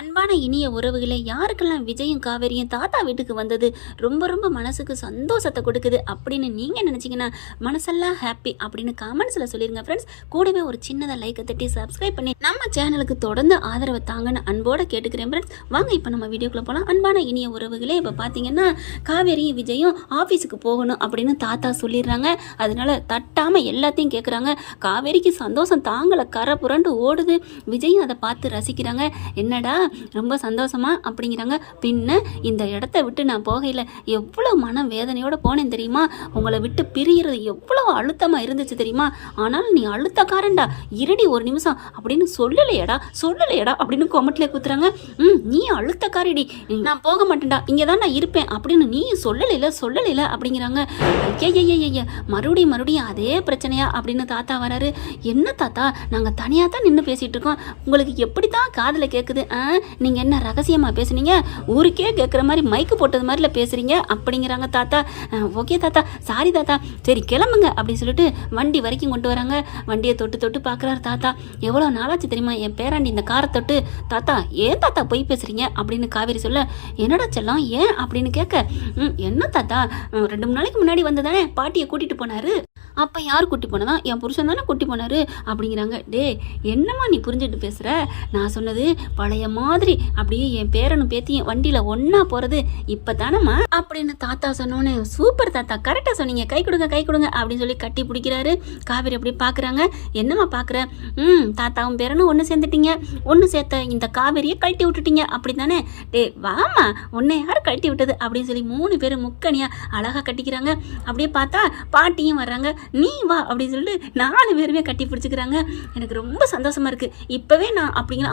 அன்பான இனிய உறவுகளே, யாருக்கெல்லாம் விஜயும் காவேரியும் தாத்தா வீட்டுக்கு வந்தது ரொம்ப ரொம்ப மனசுக்கு சந்தோஷத்தை கொடுக்குது அப்படின்னு நீங்கள் நினச்சிங்கன்னா மனசெல்லாம் ஹாப்பி அப்படின்னு கமெண்ட்ஸில் சொல்லிடுங்க ஃப்ரெண்ட்ஸ். கூடவே ஒரு சின்னதாக லைக்கை தட்டி சப்ஸ்கிரைப் பண்ணி நம்ம சேனலுக்கு தொடர்ந்து ஆதரவை தாங்கன்னு அன்போடு கேட்டுக்கிறேன் ஃப்ரெண்ட்ஸ். வாங்க இப்போ நம்ம வீடியோக்குள்ளே போகலாம். அன்பான இனிய உறவுகளே, இப்போ பார்த்தீங்கன்னா காவேரியும் விஜயும் ஆஃபீஸுக்கு போகணும் அப்படின்னு தாத்தா சொல்லிடுறாங்க. அதனால தட்டாமல் எல்லாத்தையும் கேட்குறாங்க. காவேரிக்கு சந்தோஷம் தாங்கலை, கரை புரண்டு ஓடுது. விஜயும் அதை பார்த்து ரசிக்கிறாங்க. என்னடா ரொம்ப சந்தோஷமா அப்படிங்கிறாங்க. பின்ன இந்த இடத்த விட்டு நான் போகையில் எவ்வளோ மன வேதனையோடு போனேன் தெரியுமா? உங்களை விட்டு பிரிகிறது எவ்வளோ அழுத்தமாக இருந்துச்சு தெரியுமா? ஆனாலும் நீ அழுத்தக்காரன்டா, இருடி ஒரு நிமிஷம் அப்படின்னு சொல்லலையடா அப்படின்னு கொமட்டிலே குத்துறாங்க. நீ அழுத்தக்காரிடி, நான் போக மாட்டேன்டா, இங்கே தான் நான் இருப்பேன் அப்படின்னு நீ சொல்லலைல அப்படிங்கிறாங்க. ஐயா மறுபடியும் அதே பிரச்சனையா அப்படின்னு தாத்தா வராரு. என்ன தாத்தா, நாங்கள் தனியாக தான் நின்று பேசிகிட்டு இருக்கோம், உங்களுக்கு எப்படி தான் காதில் கேட்குது? நீங்கள் என்ன ரகசியமாக பேசுனீங்க? ஊருக்கே கேட்குற மாதிரி மைக்கு போட்டது மாதிரில பேசுகிறீங்க அப்படிங்கிறாங்க தாத்தா. ஓகே தாத்தா, சாரி தாத்தா, சரி கிளம்புங்க அப்படின்னு சொல்லிட்டு வண்டி வரைக்கும் கொண்டு வராங்க. வண்டியை தொட்டு பார்க்குறாரு தாத்தா. எவ்வளோ நாளாச்சு தெரியுமா என் பேராண்டி இந்த காரை தொட்டு? தாத்தா ஏன் தாத்தா போய் பேசுகிறீங்க அப்படின்னு காவேரி சொல்ல, என்னடா செல்லம் ஏன் அப்படின்னு கேட்க, என்ன தாத்தா 2 நாளைக்கு முன்னாடி வந்து தானே பாட்டியை கூட்டிகிட்டு போனார், அப்போ யார் கூட்டி போனதா? என் புருஷன் தானே கூட்டி போனார் அப்படிங்கிறாங்க. டே என்னம்மா நீ புரிஞ்சுட்டு பேசுகிற? நான் சொன்னது பழைய மாதிரி அப்படியே என் பேரனும் பேத்தியும் வண்டியில் ஒன்றா போகிறது இப்போ தானம்மா அப்படின்னு தாத்தா சொன்னோன்னே, சூப்பர் தாத்தா, கரெக்டாக சொன்னீங்க, கை கொடுங்க அப்படின்னு சொல்லி கட்டி பிடிக்கிறாரு. காவேரி அப்படி பார்க்குறாங்க. என்னம்மா பார்க்குற? தாத்தாவும் பேரனும் ஒன்று சேர்ந்துட்டீங்க, ஒன்று சேர்த்த இந்த காவேரியை கழட்டி விட்டுட்டீங்க அப்படி தானே? டே வாமா, உன்னை யார் கழட்டி விட்டது அப்படின்னு சொல்லி 3 பேரும் முக்கணியாக அழகாக கட்டிக்கிறாங்க. அப்படியே பார்த்தா பாட்டியும் வர்றாங்க. நீ வா அப்படின்னு சொல்லிட்டு 4 பேருமே கட்டி பிடிச்சிக்கிறாங்க. எனக்கு ரொம்ப சந்தோஷமா இருக்கு. இப்பவே நான் அப்படிங்கிற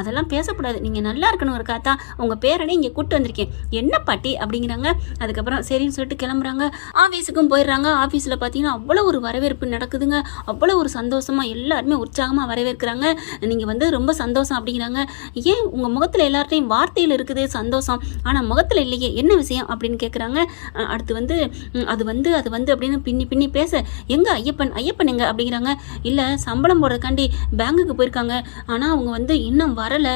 அதெல்லாம் பேசக்கூடாது, நீங்க நல்லா இருக்கணும் ஒரு காத்தா, உங்க பேரனே இங்க கூட்டு வந்திருக்கேன், என்ன பாட்டி அப்படிங்கிறாங்க. அதுக்கப்புறம் சரின்னு சொல்லிட்டு கிளம்புறாங்க. ஆஃபீஸுக்கும் போயிடுறாங்க. ஆஃபீஸில் பார்த்தீங்கன்னா அவ்வளோ ஒரு வரவேற்பு நடக்குதுங்க. அவ்வளோ ஒரு சந்தோஷமா எல்லாருமே உற்சாகமாக வரவேற்கிறாங்க. நீங்கள் வந்து ரொம்ப சந்தோஷம் அப்படிங்கிறாங்க. ஏன் உங்கள் முகத்தில் எல்லார்ட்டையும் வார்த்தையில் இருக்குது சந்தோஷம், ஆனால் முகத்தில் இல்லையே, என்ன விஷயம் அப்படின்னு கேட்குறாங்க. அடுத்து வந்து அது வந்து அப்படின்னு பின்னி பேச, எங்க ஐயப்பன் எங்க அப்படிங்கிறாங்க. இல்லை சம்பளம் போடுறதுக்காண்டி பேங்குக்கு போயிருக்காங்க, ஆனால் அவங்க வந்து இன்னும் வரலை,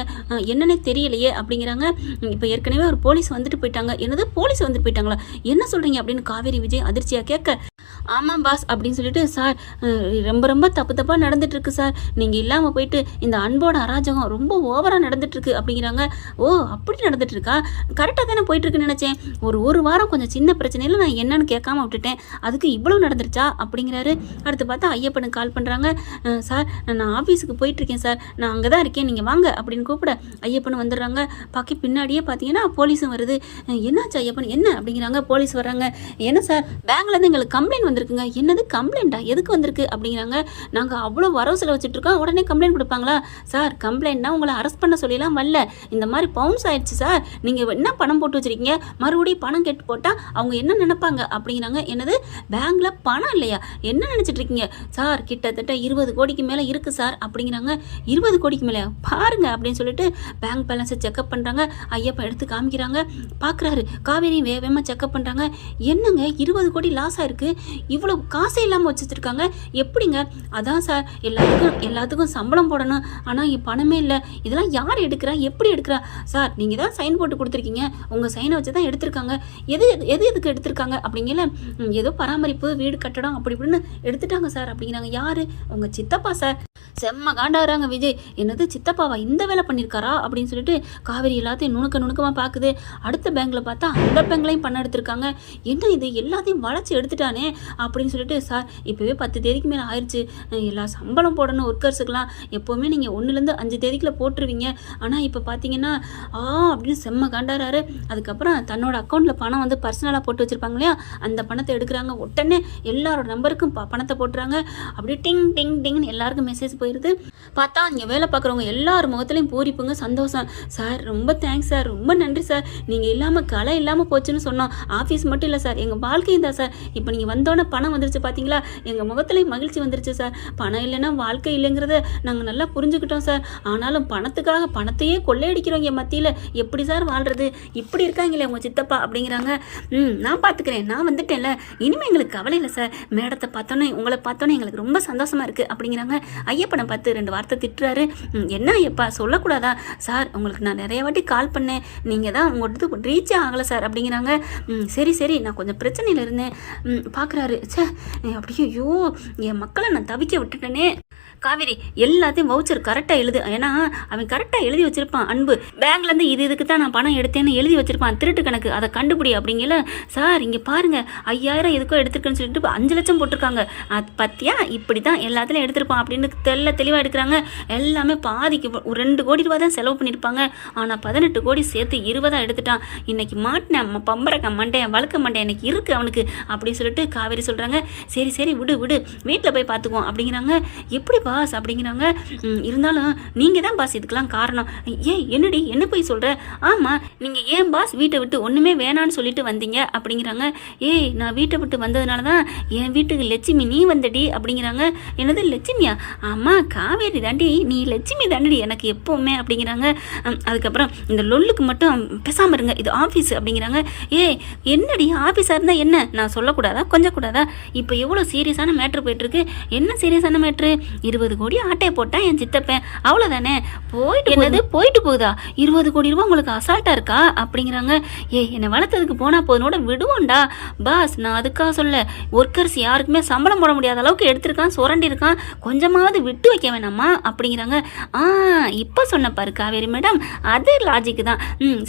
என்னன்னே தெரியலையே அப்படிங்கிறாங்க. இப்போ ஏற்கனவே ஒரு போலீஸ் வந்துட்டு போயிட்டாங்க. என்னது போலீஸ் வந்துட்டு போயிட்டாங்களா? என்ன சொல்கிறீங்க அப்படின்னு காவேரி விஜய் அதிர்ச்சியாக கேட்க, ஆமாம் பாஸ் அப்படின்னு சொல்லிட்டு, சார் ரொம்ப தப்பாக நடந்துட்டுருக்கு சார், நீங்கள் இல்லாமல் போயிட்டு இந்த அன்போட அராஜகம் ரொம்ப ஓவராக நடந்துட்டுருக்கு அப்படிங்கிறாங்க. ஓ அப்படி நடந்துட்டுருக்கா? கரெக்டாக தானே போயிட்டுருக்குன்னு நினச்சேன். ஒரு வாரம் கொஞ்சம் சின்ன பிரச்சனையில் நான் என்னன்னு கேட்காம விட்டுட்டேன், அதுக்கு இவ்வளோ நடந்துருச்சா அப்படிங்கிறாரு. அடுத்து பார்த்தா ஐயப்பனுக்கு கால் பண்ணுறாங்க. சார் நான் ஆஃபீஸுக்கு போயிட்டுருக்கேன் சார், நான் அங்கே தான் இருக்கேன், நீங்கள் வாங்க அப்படின்னு கூப்பிட ஐயப்பன் வந்துடுறாங்க. பாக்கி பின்னாடியே பார்த்தீங்கன்னா போலீஸும் வருது. என்னாச்சு ஐயப்பன் என்ன அப்படிங்கிறாங்க. போலீஸ் வர்றாங்க. என்ன சார் பேங்க்லேருந்து எங்களுக்கு கம்ப்ளைண்ட் வந்திருக்குங்க. என்னது கம்ப்ளைண்டா? எதுக்கு வந்திருக்கு அப்படிங்கிறாங்க. நாங்கள் அவ்வளோ வரவு செலவு வச்சுட்டு இருக்கோம், உடனே கம்ப்ளைண்ட் கொடுப்பாங்களா? சார் கம்ப்ளைண்ட்னா உங்களை அரெஸ்ட் பண்ண சொல்லிலாம் வரல, இந்த மாதிரி பவுன்ஸ் ஆயிடுச்சு சார், நீங்கள் என்ன பணம் போட்டு வச்சிருக்கீங்க, மறுபடியும் பணம் கெட்டு போட்டால் அவங்க என்ன நினைப்பாங்க அப்படிங்கிறாங்க. என்னது பேங்க்ல பணம் இல்லையா? என்ன நினச்சிட்டு இருக்கீங்க சார்? கிட்டத்தட்ட 20 கோடிக்கு மேலே இருக்கு சார் அப்படிங்கிறாங்க. 20 கோடிக்கு மேலே பாருங்க அப்படின்னு சொல்லிட்டு பேங்க் பேலன்ஸை செக்அப் பண்ணுறாங்க. ஐயப்பன் எடுத்து காமிக்கிறாங்க. பார்க்குறாரு. காவேரியும் வேகமாக செக்அப் பண்ணுறாங்க. என்னங்க 20 கோடி லாஸ் ஆயிருக்கு, இவ்வளோ காசே இல்லாமல் வச்சுருக்காங்க எப்படிங்க? அதான் சார் எல்லாத்துக்கும் சம்பளம் போடணும், ஆனால் பணமே இல்லை, இதெல்லாம் யார் எடுக்கிறா, எப்படி எடுக்கிறா? சார் நீங்கள் தான் சைன் போட்டு கொடுத்துருக்கீங்க, உங்கள் சைனை வச்சு தான் எடுத்திருக்காங்க, எதுக்கு எடுத்திருக்காங்க அப்படிங்கல, ஏதோ பராமரிப்பு வீடு கட்டடம் அப்படி இப்படின்னு எடுத்துட்டாங்க சார் அப்படிங்கிறாங்க. யார்? உங்கள் சித்தப்பா சார். செம்ம காண்டாகிறாங்க விஜய். என்னது சித்தப்பாவா இந்த வேலை பண்ணியிருக்காரா அப்படின்னு சொல்லிட்டு காவேரி எல்லாத்தையும் நுணுக்கமாக பார்க்குது. அடுத்த பேங்க்கில் பார்த்தா அந்த பேங்க்லையும் பணம் எடுத்திருக்காங்க. என்ன இது எல்லாத்தையும் வளைச்சி எடுத்துட்டானே அப்படின்னு சொல்லிட்டு, சார் இப்போவே 10 தேதிக்கு மேலே ஆயிடுச்சு, எல்லா சம்பளம் போடணும் ஒர்க்கர்ஸுக்கெலாம், எப்போவுமே நீங்கள் 1லேருந்து 5 தேதிக்குள்ள போட்டுருவீங்க, ஆனால் இப்போ பார்த்தீங்கன்னா அப்படின்னு செம்ம காண்டாறாரு. அதுக்கப்புறம் தன்னோட அக்கௌண்ட்டில் பணம் வந்து பர்சனலாக போட்டு வச்சுருப்பாங்க இல்லையா, அந்த பணத்தை எடுக்கிறாங்க. உடனே எல்லாரோட நம்பருக்கும் பணத்தை போட்டுறாங்க. அப்படியே டிங் டிங் டிங்னு எல்லாருக்கும் மெசேஜ் போயிடுது. பார்த்தா இங்கே வேலை பார்க்குறவங்க எல்லார் முகத்துலையும் பூரிப்புங்க, சந்தோஷம். சார் ரொம்ப தேங்க்ஸ் சார், ரொம்ப நன்றி சார், நீங்கள் இல்லாமல் கலை இல்லாமல் போச்சுன்னு சொன்னோம், ஆஃபீஸ் மட்டும் இல்லை சார், எங்கள் வாழ்க்கையும் தான் சார், இப்போ நீங்கள் வந்தோன்னே பணம் வந்துருச்சு பார்த்தீங்களா, எங்கள் முகத்துலேயும் மகிழ்ச்சி வந்துருச்சு சார். பணம் இல்லைன்னா வாழ்க்கை இல்லைங்கிறத நாங்கள் நல்லா புரிஞ்சுக்கிட்டோம் சார். ஆனாலும் பணத்துக்காக பணத்தையே கொள்ளையடிக்கிறவங்க மத்தியில் எப்படி சார் வாழ்கிறது? இப்படி இருக்காங்களே உங்கள் சித்தப்பா அப்படிங்கிறாங்க. நான் பார்த்துக்கிறேன், நான் வந்துட்டேன்ல, இனிமேல் எங்களுக்கு கவலை இல்லை சார். மேடத்தை பார்த்தோன்னே உங்களை பார்த்தோன்னே எங்களுக்கு ரொம்ப சந்தோஷமாக இருக்குது அப்படிங்கிறாங்க. ஐயப்பனை பார்த்து 2 வார்த்தை திட்டுறாரு. என்ன ஐயப்பா சொல்லக்கூடாதா சார்? உங்களுக்கு நான் நிறைய வாட்டி கால் பண்ணேன், நீங்கள் தான் உங்கள்கிட்ட ரீச்சே ஆகலை சார் அப்படிங்கிறாங்க. சரி சரி, நான் கொஞ்சம் பிரச்சனையில் இருந்தேன். பார்க்குறாரு, சே அப்படியே ஐயோ என் மக்களை நான் தவிக்க விட்டுட்டேனே. காவேரி எல்லாத்தையும் வவுச்சர் கரெக்டாக எழுது. ஏன்னா அவன் கரெக்டாக எழுதி வச்சிருப்பான். அன்பு பேங்க்லேருந்து இதுக்கு தான் நான் பணம் எடுத்தேன்னு எழுதி வச்சிருப்பான், திருட்டு கணக்கு, அதை கண்டுபிடி அப்படிங்கல. சார் இங்கே பாருங்க 5000 எதுக்கோ எடுத்துருக்குன்னு சொல்லிட்டு 5 லட்சம் போட்டிருக்காங்க. அது பத்தியா இப்படி தான் எல்லாத்துலையும் எடுத்திருப்பான் அப்படின்னு தெளிவாக எடுக்கிறாங்க. எல்லாமே பாதிக்கு 2 கோடி ரூபா தான் செலவு பண்ணியிருப்பாங்க. ஆனால் 18 கோடி சேர்த்து 20 எடுத்துட்டான். இன்னைக்கு மாட்டினேன் பம்பரக்க மண்டேன் வழுக்க மண்டேன் எனக்கு இருக்குது அவனுக்கு அப்படின்னு சொல்லிட்டு காவேரி சொல்கிறாங்க. சரி சரி விடு விடு, வீட்டில் போய் பார்த்துக்குவோம் அப்படிங்கிறாங்க. எப்படி பாஸ் அப்படிங்கிறாங்க. இருந்தாலும் நீங்கள் தான் பாஸ் இதுக்கெல்லாம் காரணம். ஏன் என்னடி என்ன போய் சொல்கிற? ஆமாம், நீங்கள் ஏன் பாஸ் வீட்டை விட்டு ஒன்றுமே வேணான்னு சொல்லிட்டு வந்தீங்க அப்படிங்கிறாங்க. ஏய் நான் வீட்டை விட்டு வந்ததுனால தான் என் வீட்டுக்கு லட்சுமி நீ வந்தடி அப்படிங்கிறாங்க. என்னது லட்சுமியா? ஆமாம் காவேரி தாண்டி, நீ லட்சுமி தாண்டி எனக்கு எப்போவுமே அப்படிங்கிறாங்க. அதுக்கப்புறம் இந்த லொல்லுக்கு மட்டும் பேசாமல் இருங்க, இது ஆஃபீஸ் அப்படிங்கிறாங்க. ஏய் என்னடி ஆஃபீஸாக இருந்தால் என்ன, நான் சொல்லக்கூடாதா கொஞ்சம் கூடாதா? இப்போ எவ்வளோ சீரியஸான மேட்ரு போயிட்டுருக்கு. என்ன சீரியஸான மேட்ரு? 20 கோடி ஆட்டையை போட்டா என் சித்தப்பேன், அவ்வளோதானே. போயிட்டு என்னது போயிட்டு போகுதா? 20 கோடி ரூபா உங்களுக்கு அசால்ட்டாக இருக்கா அப்படிங்கிறாங்க. என்னை வளர்த்ததுக்கு போனால் போதுனோட விடுவோண்டா பாஸ். நான் அதுக்காக சொல்ல, ஒர்க்கர்ஸ் யாருக்குமே சம்பளம் போட முடியாத அளவுக்கு எடுத்திருக்கான், சுரண்டி இருக்கான், கொஞ்சமாவது விட்டு வைக்க வேணாமா அப்படிங்கிறாங்க. இப்போ சொன்ன பாரு காவேரி மேடம், அது லாஜிக்கு தான்.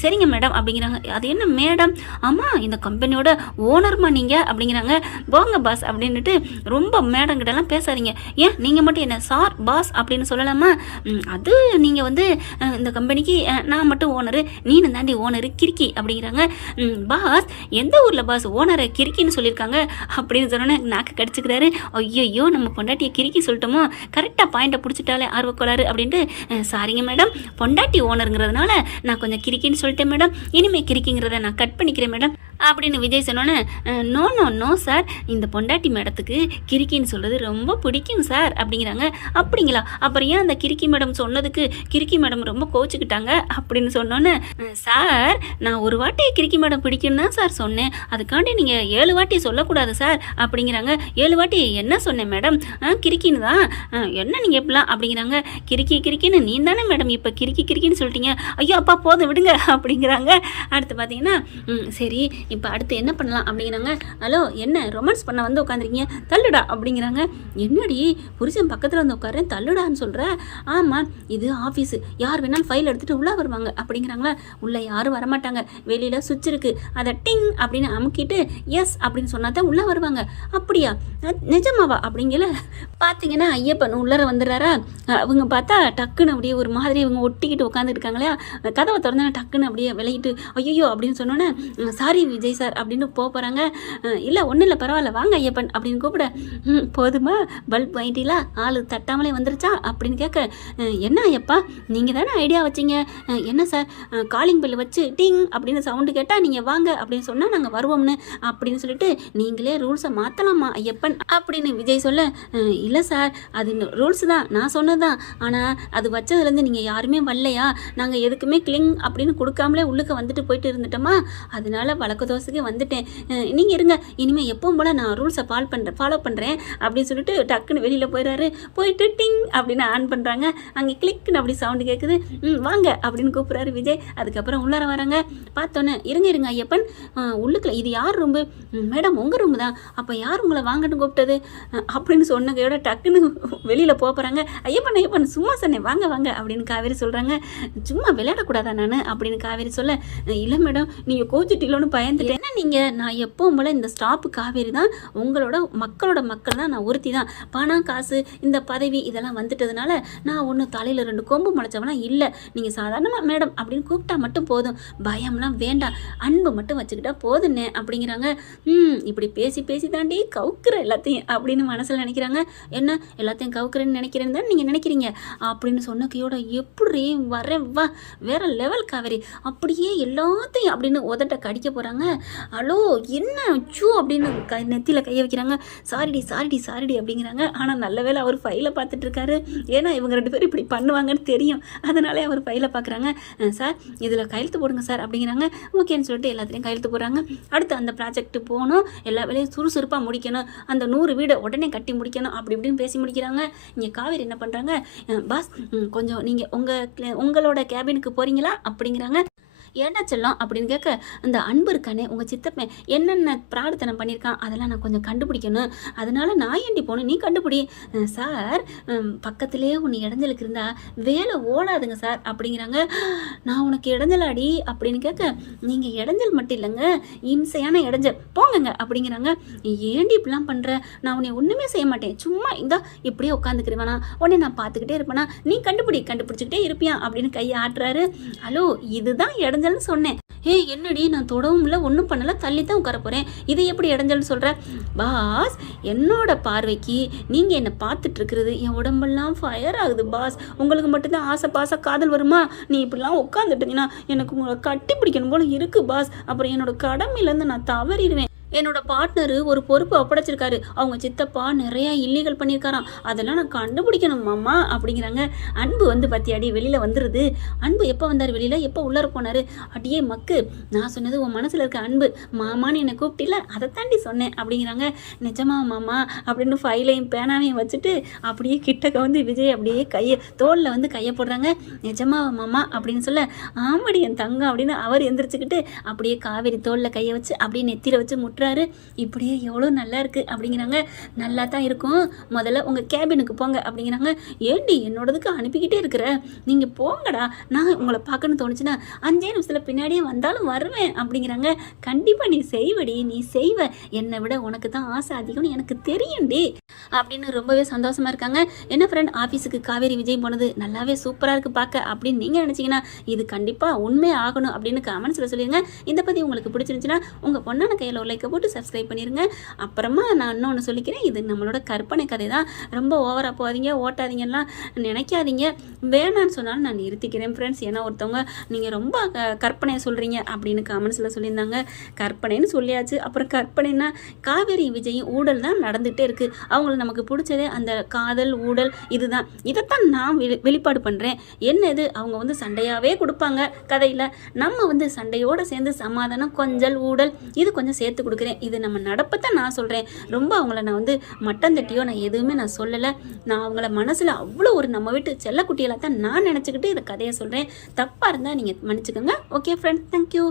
சரிங்க மேடம் அப்படிங்கிறாங்க. அது என்ன மேடம்? ஆமாம் இந்த கம்பெனியோட ஓனர்மா நீங்கள் அப்படிங்கிறாங்க. போங்க பாஸ் அப்படின்ட்டு ரொம்ப மேடம் கிட்டலாம் பேசாதீங்க. ஏன் நீங்கள் மட்டும் என்ன சார் பாஸ் அப்படின்னு சொல்லலாமா? அது நீங்கள் வந்து இந்த கம்பெனிக்கு நான் மட்டும் ஓனரு, நீனு தாண்டி ஓனரு கிறுக்கி அப்படிங்கிறாங்க. பாஸ் எந்த ஊரில் பாஸ் ஓனரை கிறுக்கின்னு சொல்லியிருக்காங்க அப்படின்னு சொன்னோன்னே நாக்கு கடிச்சுக்கிறாரு. ஐயோ நம்ம பொண்டாட்டியை கிறுக்கி சொல்லிட்டோமோ, கரெக்டாக பாயிண்ட்டை பிடிச்சிட்டாலே ஆர்வக்கோளாறு அப்படின்ட்டு. சாரிங்க மேடம், பொண்டாட்டி ஓனருங்கிறதுனால நான் கொஞ்சம் கிறுக்கின்னு சொல்லிட்டேன் மேடம், இனிமேல் கிறுக்கிங்கிறத நான் கட் பண்ணிக்கிறேன் மேடம் அப்படின்னு விஜய் சொன்னோன்னே, நோ நோ நோ சார், இந்த பொண்டாட்டி மேடத்துக்கு கிறுக்கின்னு சொல்கிறது ரொம்ப பிடிக்கும் சார் அப்படிங்கிறாங்க. அப்படிங்களா? அப்புறம் ஏன் அந்த கிறுக்கி மேடம் சொன்னதுக்கு கிறுக்கி மேடம் ரொம்ப கோச்சிக்கிட்டாங்க அப்படின்னு சொன்னோன்னே, சார் நான் ஒரு வாட்டி கிறுக்கி மேடம் பிடிக்குன்னு தான் சார் சொன்னேன், அதுக்காண்டி நீங்கள் 7 வாட்டி சொல்லக்கூடாது சார் அப்படிங்கிறாங்க. 7 வாட்டி என்ன சொன்னேன் மேடம்? கிறுக்கின்னு தான். என்ன நீங்கள் எப்படிலாம் அப்படிங்கிறாங்க. கிறுக்கின்னு நீ தானே மேடம் இப்போ கிறுக்கின்னு சொல்லிட்டீங்க. ஐயோ அப்பா போதும் விடுங்க அப்படிங்கிறாங்க. அடுத்து பார்த்தீங்கன்னா சரி இப்போ அடுத்து என்ன பண்ணலாம் அப்படிங்கிறாங்க. ஹலோ என்ன ரொமான்ஸ் பண்ண வந்து உட்காந்துருக்கீங்க, தள்ளுடா அப்படிங்கிறாங்க. என்னடி புருஷன் பக்கத்தில் வந்து உட்காரேன் தள்ளுடான்னு சொல்கிற? ஆமாம் இது ஆஃபீஸு, யார் வேணாலும் ஃபைல் எடுத்துகிட்டு உள்ளே வருவாங்க அப்படிங்கிறாங்களா. உள்ளே யாரும் வரமாட்டாங்க, வெளியில் சுவிட்ச் இருக்குது, அதை டிங் அப்படின்னு அமுக்கிட்டு எஸ் அப்படின்னு சொன்னால் தான் உள்ளே வருவாங்க. அப்படியா நிஜமாவா அப்படிங்கல. பார்த்தீங்கன்னா ஐயப்பன் உள்ளர வந்துடுறாரா. அவங்க பார்த்தா டக்குன்னு அப்படியே ஒரு மாதிரி இவங்க ஒட்டிக்கிட்டு உட்காந்துட்டு இருக்காங்களா. கதவை திறந்தா டக்குன்னு அப்படியே விளையிட்டு ஐயோ அப்படின்னு சொன்னோன்னே, சாரி விஜய் சார் அப்படின்னு போகிறாங்க. இல்லை ஒன்றும் இல்லை பரவாயில்ல வாங்க ஐயப்பன் அப்படின்னு கூப்பிட, போதுமா பல்ப் வாங்கிட்டீங்களா, ஆள் தட்டாமலே வந்துருச்சா அப்படின்னு கேட்க, என்ன ஐயப்பா நீங்கள் தானே ஐடியா வச்சிங்க, என்ன சார் காலிங் பெல் வச்சு டிங் அப்படின்னு சவுண்டு கேட்டால் நீங்கள் வாங்க அப்படின்னு சொன்னால் நாங்கள் வருவோம்னு அப்படின்னு சொல்லிட்டு நீங்களே ரூல்ஸை மாற்றலாமா ஐயப்பன் அப்படின்னு விஜய் சொல்ல, இல்லை சார் அது ரூல்ஸ் தான், நான் சொன்னது தான், ஆனால் அது வச்சதுலேருந்து நீங்கள் யாருமே வரலையா, நாங்கள் எதுக்குமே கிளிங் அப்படின்னு கொடுக்காமலே உள்ளுக்க வந்துட்டு போயிட்டு இருந்துட்டோமா, அதனால வழக்கு தோசைக்கு வந்துட்டேன், நீங்கள் இருங்க இனிமேல் எப்பவும் போல் நான் ரூல்ஸை ஃபாலோ பண்ணுறேன் அப்படின்னு சொல்லிட்டு டக்குன்னு வெளியில் போயிடுறாரு. போயிட்டு டிங் அப்படின்னு ஆன் பண்ணுறாங்க. அங்கே கிளிக்னு அப்படி சவுண்டு கேட்குது. வாங்க அப்படின்னு கூப்பிட்றாரு விஜய். அதுக்கப்புறம் உள்ளார வராங்க. பார்த்தோன்னே இருங்க ஐயப்பன் உள்ளுக்குள்ள இது யார் ரூம்பு? மேடம் உங்கள் ரூமு தான். அப்போ யார் உங்களை வாங்கன்னு கூப்பிட்டது அப்படின்னு சொன்னதையோட டக்குன்னு வெளியில் போகிறாங்க. ஐயப்பன் சும்மா சொன்னேன் வாங்க அப்படின்னு காவேரி சொல்கிறாங்க. சும்மா விளையாடக்கூடாதா நான் அப்படின்னு காவேரி சொல்ல, இல்லை மேடம் நீங்கள் கோச்சிட்டிலோன்னு பயந்துட்டேன். என்ன நீங்கள், நான் எப்பவும் போல் இந்த ஸ்டாப்பு காவேரி தான், உங்களோட மக்கள் தான், நான் ஒருத்தி தான். பணம் காசு இந்த பதவி இதெல்லாம் வந்துட்டதுனால நான் ஒன்றும் தலையில் 2 கொம்பு முளைச்சவனா இல்லை. நீங்கள் சாதாரணமாக மேடம் அப்படின்னு கூப்பிட்டா மட்டும் போதும், பயம்லாம் வேண்டாம், அன்பு மட்டும் வச்சுக்கிட்டா போதுன்னே அப்படிங்கிறாங்க. இப்படி பேசி தாண்டி கவுக்குற எல்லாத்தையும் அப்படின்னு மனசில் நினைக்கிறாங்க. என்ன எல்லாத்தையும் கவுக்குறேன்னு நினைக்கிறேன்னு தான் நீங்கள் நினைக்கிறீங்க அப்படின்னு சொன்ன கையோட எப்படி வரேன் வா வேற லெவல் காவேரி அப்படியே எல்லாத்தையும் அப்படின்னு உதட்ட கடிக்க போகிறாங்க. ஹலோ என்ன சூ அப்படின்னு நெத்தியில் கையை வைக்கிறாங்க. சாரிடி அப்படிங்கிறாங்க. ஆனால் நல்ல வேளை அவர் ஃபைலை பார்த்துட்டு இருக்காரு. ஏன்னா இவங்க 2 பேரும் இப்படி பண்ணுவாங்கன்னு தெரியும். அதனாலே அவர் ஃபைலை பார்க்குறாங்க. சார் இதில் கையெழுத்து போடுங்க சார் அப்படிங்கிறாங்க. ஓகேன்னு சொல்லிட்டு எல்லாத்துலேயும் கையெழுத்து போடுறாங்க. அடுத்து அந்த ப்ராஜெக்ட் போகணும், எல்லா வேலையும் சுறுசுறுப்பாக முடிக்கணும், அந்த 100 வீடை உடனே கட்டி முடிக்கணும் அப்படி இப்படின்னு பேசி முடிக்கிறாங்க. இங்கே காவேரி என்ன பண்ணுறாங்க, பாஸ் கொஞ்சம் நீங்கள் உங்களோட கேபினுக்கு போகிறீங்களா அப்படிங்கிறாங்க. ஏண்டா செல்லம் அப்படின்னு கேட்க, அந்த அன்பு இருக்கானே உங்கள் சித்தப்பன் என்னென்ன பிரார்த்தனம் பண்ணியிருக்கான் அதெல்லாம் நான் கொஞ்சம் கண்டுபிடிக்கணும், அதனால நான் ஏண்டி போகணும், நீ கண்டுபிடி. சார் பக்கத்துலேயே ஒன்று இடைஞ்சலுக்கு இருந்தால் வேலை ஓடாதுங்க சார் அப்படிங்கிறாங்க. நான் உனக்கு இடைஞ்சலாடி அப்படின்னு கேட்க, நீங்கள் இடைஞ்சல் மட்டும் இல்லைங்க இம்சையான இடைஞ்சல் போங்கங்க அப்படிங்கிறாங்க. ஏண்டி இப்படிலாம் பண்ணுற, நான் உன்னை ஒன்றுமே செய்ய மாட்டேன், சும்மா இந்த இப்படியே உட்காந்துக்கிறேனா, உடனே நான் பார்த்துக்கிட்டே இருப்பேனா, நீ கண்டுபிடிச்சிக்கிட்டே இருப்பியா அப்படின்னு கையை ஆட்டுறாரு. ஹலோ இதுதான் இடைஞ்சல் சொன்னேன். என்னடி நான் தொடவும் இல்லை ஒன்றும் பண்ணல, தள்ளி தான் உட்கார போகிறேன், இதை எப்படி இடைஞ்சல்னு சொல்கிற? பாஸ் என்னோட பார்வைக்கு நீங்கள் என்னை பார்த்துட்டு இருக்கிறது என் உடம்பெல்லாம் ஃபயர் ஆகுது பாஸ். உங்களுக்கு மட்டும்தான் ஆசை பாச காதல் வருமா? நீ இப்படிலாம் உட்காந்துட்டீங்கன்னா எனக்கு உங்களை கட்டி பிடிக்கணும் போல இருக்கு பாஸ். அப்புறம் என்னோட கடமையிலேருந்து நான் தவறிடுவேன். என்னோட பார்ட்னரு ஒரு பொறுப்பு ஒப்படைச்சிருக்காரு, அவங்க சித்தப்பா நிறையா இல்லீகல் பண்ணியிருக்காராம், அதெல்லாம் நான் கண்டுபிடிக்கணும் மாமா அப்படிங்கிறாங்க. அன்பு வந்து பத்தியாடி வெளியில் வந்துடுது. அன்பு எப்போ வந்தார் வெளியில், எப்போ உள்ளார போனார்? அடியே மக்கு, நான் சொன்னது உன் மனசில் இருக்க அன்பு மாமான்னு என்னை கூப்பிட்டில்ல, அதை தாண்டி சொன்னேன் அப்படிங்கிறாங்க. நிஜமா மாமா அப்படின்னு ஃபைலையும் பேனாவையும் வச்சுட்டு அப்படியே கிட்டக்க வந்து விஜய் அப்படியே கையை தோளில் வந்து கையை போடுறாங்க. நிஜமா மாமா அப்படின்னு சொல்ல, ஆமாடி என் தங்கம் அப்படின்னு அவர் எந்திரிச்சுக்கிட்டு அப்படியே காவேரி தோளில் கையை வச்சு அப்படியே நெத்தியில் வச்சு முட்டுறாரு. இப்படியே எவ்வளோ நல்லா இருக்குது அப்படிங்கிறாங்க. நல்லா தான் இருக்கும், முதல்ல உங்கள் கேபினுக்கு போங்க அப்படிங்கிறாங்க. ஏண்டி என்னோடதுக்கு அனுப்பிக்கிட்டே இருக்கிற, நீங்கள் போங்கடா, நான் உங்களை பார்க்கணும்னு தோணுச்சுன்னா 5 நிமிஷத்தில் பின்னாடியே வந்தாலும் வருவேன் அப்படிங்கிறாங்க. கண்டிப்பாக நீ செய்வடி, நீ செய்வ, என்னை விட உனக்கு தான் ஆசை அதிகம்னு எனக்கு தெரியும்டி அப்படின்னு ரொம்பவே சந்தோஷமாக இருக்காங்க. என்ன ஃப்ரெண்ட், ஆஃபீஸுக்கு காவேரி விஜய் போனது நல்லாவே சூப்பராக இருக்குது பார்க்க அப்படின்னு நீங்கள் நினச்சிங்கன்னா இது கண்டிப்பாக உண்மை ஆகணும் அப்படின்னு கமெண்ட்ஸில் சொல்லிடுங்க. இந்த பற்றி உங்களுக்கு பிடிச்சிருந்துச்சுன்னா உங்கள் பொண்ணான கையில் ஒரு லைக்கை போட்டு சப்ஸ்கிரைப் பண்ணிடுங்க. அப்புறமா நான் இன்னொன்று சொல்லிக்கிறேன், இது நம்மளோட கற்பனை கதை தான், ரொம்ப ஓவராக போகாதீங்க, ஓட்டாதீங்கலாம் நினைக்காதீங்க. வேணான்னு சொன்னாலும் நான் நிறுத்திக்கிறேன் ஃப்ரெண்ட்ஸ். ஏன்னா ஒருத்தவங்க நீங்கள் ரொம்ப கற்பனையை சொல்கிறீங்க அப்படின்னு கமெண்ட்ஸில் சொல்லியிருந்தாங்க. கற்பனைன்னு சொல்லியாச்சு. அப்புறம் கற்பனைன்னா காவேரி விஜயும் ஊழல் தான் நடந்துகிட்டே இருக்குது. அவங்களுக்கு நமக்கு பிடிச்சதே அந்த காதல் ஊழல் இதுதான். இதைத்தான் நான் வெளிப்பாடு பண்ணுறேன். என்னது அவங்க வந்து சண்டையாகவே கொடுப்பாங்க கதையில், நம்ம வந்து சண்டையோடு சேர்ந்து சமாதானம் கொஞ்சல் ஊழல் இது கொஞ்சம் சேர்த்து கொடுக்குறேன். இது நம்ம நடப்பத்தான் நான் சொல்கிறேன். ரொம்ப அவங்கள நான் வந்து மட்டம் தட்டியோ நான் எதுவுமே நான் சொல்லலை. நான் அவங்கள மனசில் அவ்வளோ ஒரு நம்ம வீட்டு செல்லக்குட்டியெல்லாம் தான் நான் நினச்சிக்கிட்டு இந்த கதையை சொல்கிறேன். தப்பாக இருந்தால் நீங்கள் மன்னிச்சுக்கோங்க. Okay friends, thank you.